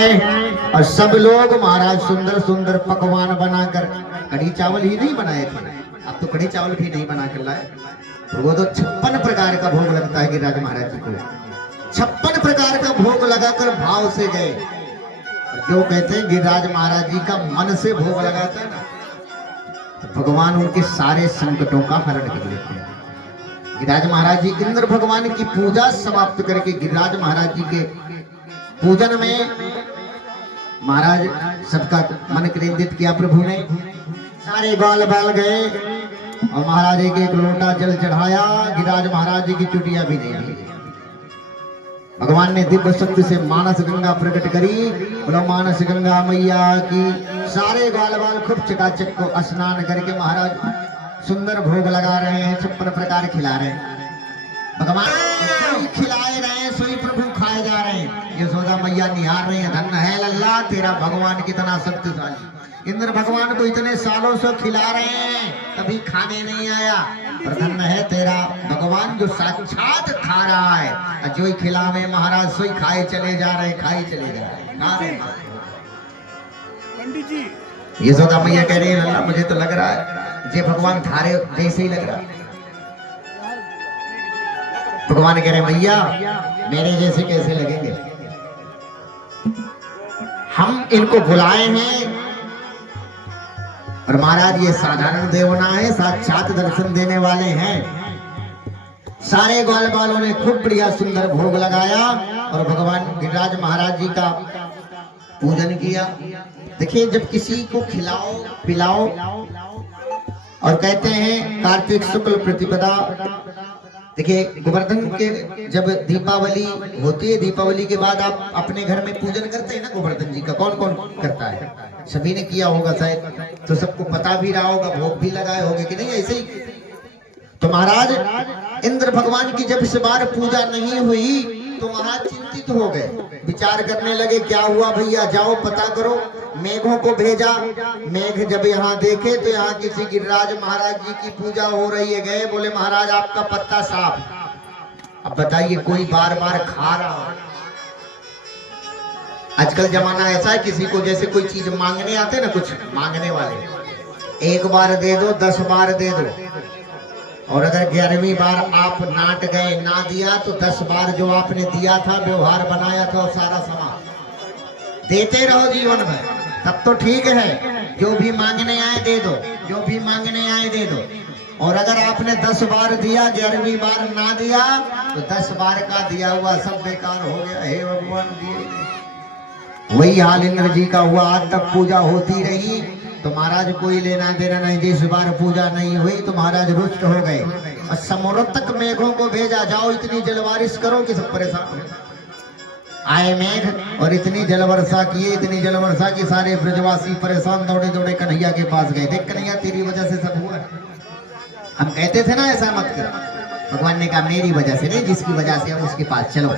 और सब लोग महाराज सुंदर सुंदर पकवान बनाकर, कढ़ी चावल ही नहीं बनाए थे, अब तो कढ़ी चावल भी नहीं बनाकर लाए, तो वो तो 56 प्रकार का भोग लगता है गिरिराज महाराज जी को। 56 प्रकार का भोग लगाकर भाव से गए। जो कहते हैं गिरिराज महाराज जी का मन से भोग लगाता है ना, तो भगवान उनके सारे संकटों का हरण कर लेते हैं। गिरिराज महाराज जी इंद्र भगवान की पूजा समाप्त करके गिरिराज महाराज जी के पूजन में महाराज सबका मन केंद्रित किया प्रभु ने। सारे ग्वाल बाल गए और महाराज एक एक लोटा जल चढ़ाया। गिरिराज महाराज जी की चुटिया भी नहीं दी। भगवान ने दिव्य शक्ति से मानस गंगा प्रकट करी। बोलो मानस गंगा मैया की। सारे ग्वाल बाल खूब चकाचक को स्नान करके महाराज सुंदर भोग लगा रहे हैं, 56 प्रकार खिला रहे हैं। भगवान खिलाए रहे हैं, सोई प्रभु खाए जा रहे हैं। यशोदा मैया निहार रही है, धन्य है लल्ला तेरा भगवान कितना शक्तिशाली। इंद्र भगवान को इतने सालों से खिला रहे हैं, कभी खाने नहीं आया, पर धन्य है तेरा भगवान जो साक्षात खा रहा है। जो ही खिलावे महाराज सोई खाए चले जा रहे, खाए चले जा रहे। पंडित जी यशोदा मैया कह रही है लल्ला मुझे तो लग रहा है जे भगवान थारे जैसे ही लग रहा है। भगवान कह रहे मैया मेरे जैसे कैसे लगेंगे, हम इनको बुलाए हैं और महाराज ये साधारण देवना है, साक्षात दर्शन देने वाले हैं। सारे ग्वाल बालों ने खूब बढ़िया सुंदर भोग लगाया और भगवान गिरिराज महाराज जी का पूजन किया। देखिए जब किसी को खिलाओ पिलाओ और कहते हैं कार्तिक शुक्ल प्रतिपदा, देखिए गोवर्धन के जब दीपावली होती है, दीपावली के बाद आप अपने घर में पूजन करते हैं ना गोवर्धन जी का, कौन कौन करता है? सभी ने किया होगा शायद, तो सबको पता भी रहा होगा, भोग भी लगाए होंगे कि नहीं ऐसे ही। तो महाराज इंद्र भगवान की जब इस बार पूजा नहीं हुई तो महाराज चिंतित हो गए, विचार करने लगे क्या हुआ भैया, जाओ पता करो। मेघों को भेजा, मेघ जब यहाँ देखे तो यहाँ किसी गिरिराज महाराज जी की पूजा हो रही है। गए बोले महाराज आपका पत्ता साफ। अब बताइए कोई बार बार खा रहा है। आजकल जमाना ऐसा है, किसी को जैसे कोई चीज मांगने आते ना, कुछ मांगने वाले, एक बार दे दो 10 बार दे दो, और अगर 11वीं बार आप नाट गए ना दिया तो 10 बार जो आपने दिया था व्यवहार बनाया था और सारा सामान देते रहो जीवन में, तब तो ठीक है। जो भी मांगने आए दे दो, जो भी मांगने आए दे दो। और अगर आपने 10 बार दिया 11वीं बार ना दिया तो 10 बार का दिया हुआ सब बेकार हो गया। हे भगवान दिए। वही हाल इंद्र जी का हुआ। आज तक पूजा होती रही तो महाराज कोई लेना देना नहीं। जिस बार पूजा नहीं हुई तो महाराज रुष्ट हो गए और समुद्र तक मेघों को भेजा, जाओ इतनी जलवारिश करो कि सब परेशान। आए मेघ और इतनी जलवर्षा किए, इतनी जलवर्षा की सारे ब्रजवासी परेशान, दौड़े दौड़े कन्हैया के पास गए। देख कन्हैया तेरी वजह से सब हुआ। हम कहते थे ना ऐसा मत कर, भगवान ने कहा मेरी वजह से नहीं, जिसकी वजह से हम उसके पास चलो।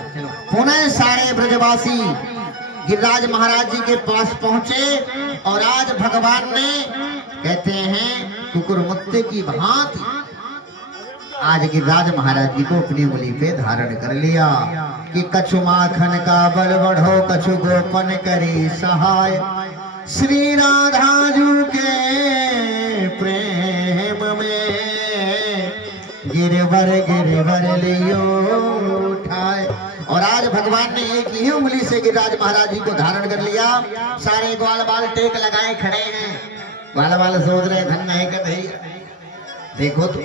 पुनः सारे ब्रजवासी गिरिराज महाराज जी के पास पहुंचे और आज भगवान ने कहते हैं कुकुर मुत्ते की भांति आज गिरिराज महाराज जी को अपनी उंगली पे धारण कर लिया कि कछु माखन का बल बढ़ो, कछु गोपन करी सहाय। श्री राधा जू के प्रेम में गिरवर लियो उठाए। और आज भगवान ने एक ही उंगली से गिरिराज महाराज जी को धारण कर लिया। सारे ग्वाल बाल टेक लगाए खड़े हैं। ग्वाल बाल सोच रहे धन्य है कि नहीं। देखो तो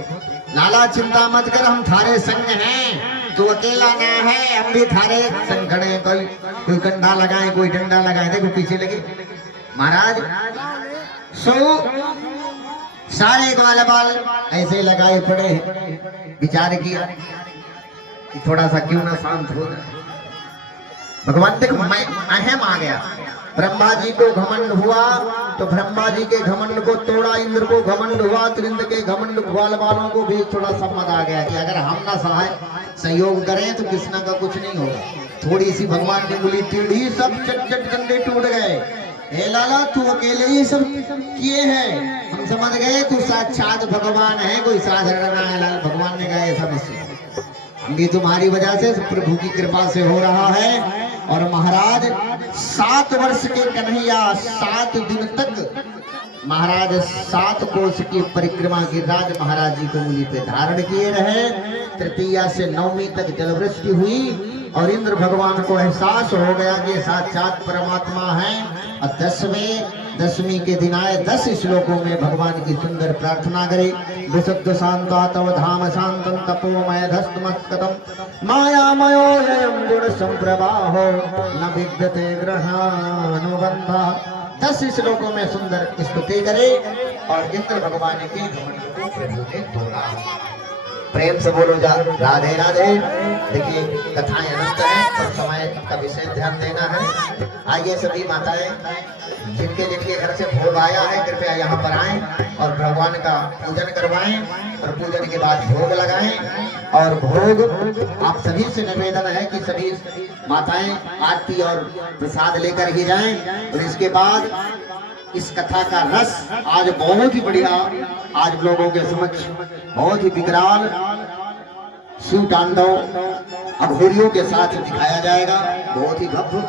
लाला चिंता मत कर, हम थारे संग हैं, तू अकेला ना है, हम भी थारे संग खड़े हैं। कोई कंधा लगाए, कोई डंडा लगाए, देखो पीछे लगे महाराज। सारे ग्वाल बाल ऐसे लगाए पड़े। विचार किया कि थोड़ा सा क्यों ना शांत हो जाए। भगवान देखो मैं अहम आ गया। ब्रह्मा जी को घमंड हुआ तो ब्रह्मा जी के घमंड को तोड़ा, इंद्र को घमंड हुआ तो इंद्र के घमंड ग्वाल बालों को भी थोड़ा समझ आ गया कि अगर हम ना सहाय सहयोग करें तो कृष्ण का कुछ नहीं होगा। थोड़ी सी भगवान ने उंगली टेढ़ी, सब चट चट डंडे टूट गए। हे लाला तू अकेले ही सब किए हैं, हम समझ गए तू साक्षात भगवान है, कोई साधारण ना है। लाल भगवान ने कहा ऐसा मत, हम भी तुम्हारी वजह से प्रभु की कृपा से हो रहा है। और महाराज 7 वर्ष के कन्हैया 7 दिन तक महाराज 7 कोस की परिक्रमा गिरिराज महाराज जी को मूली पे धारण किए रहे। तृतीया से नवमी तक जलवृष्टि हुई और इंद्र भगवान को एहसास हो गया कि साक्षात परमात्मा है। और 10वीं के दिन आए 10 श्लोकों में भगवान की सुंदर प्रार्थना करे। विशुद्ध शांता तव धाम शांतम तपोमय धस्तमस्कतम मायामयोऽयं गुण संप्रवाहो न विद्यते ग्रहानुबंधा। 10 श्लोकों में सुंदर स्तुति करे और इंद्र भगवान के घमंड को प्रभु ने तोड़ा। प्रेम से बोलो जा राधे राधे। देखिए कथाएं अनंत है और समय का विषय ध्यान देना है। आइए सभी माताएं जिनके घर से भोग आया है कृपया यहाँ पर आएं और भगवान का पूजन करवाएं और पूजन के बाद भोग लगाएं। और भोग आप सभी से निवेदन है कि सभी माताएं आरती और प्रसाद लेकर ही जाएं। और इसके बाद इस कथा का रस आज बहुत ही बढ़िया आज लोगों के समक्ष बहुत ही विकराल शिव तांडव अघोरियों के साथ दिखाया जाएगा। बहुत ही भव्य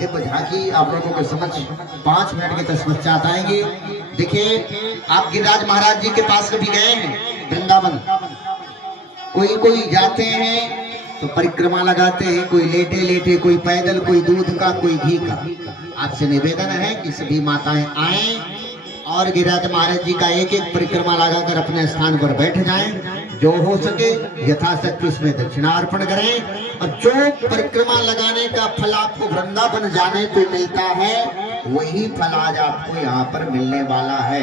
दिव्य झांकी आप लोगों के समक्ष 5 मिनट के पश्चात आएंगे। देखिए आप गिरिराज महाराज जी के पास कभी गए हैं वृंदावन? कोई जाते हैं तो परिक्रमा लगाते हैं, कोई लेटे लेटे, कोई पैदल, कोई दूध का, कोई घी का। आपसे निवेदन है कि सभी माताएं आएं और गिरिराज महाराज जी का एक परिक्रमा लगाकर अपने स्थान पर बैठ जाएं। जो हो सके यथाशक्ति उसमें दक्षिणार्पण करें। और जो परिक्रमा लगाने का फल आपको वृंदावन जाने को मिलता है वही फल आज आपको यहाँ पर मिलने वाला है।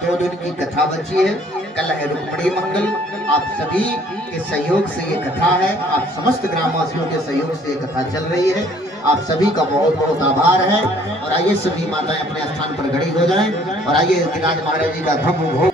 2 दिन की कथा बची है, कल है रुक्मिणी मंगल। आप सभी के सहयोग से ये कथा है, आप समस्त ग्रामवासियों के सहयोग से ये कथा चल रही है। आप सभी का बहुत बहुत आभार है। और आइए सभी माताएं अपने स्थान पर खड़ी हो जाएं और आइए गिरिराज महाराज जी का भव्य भोग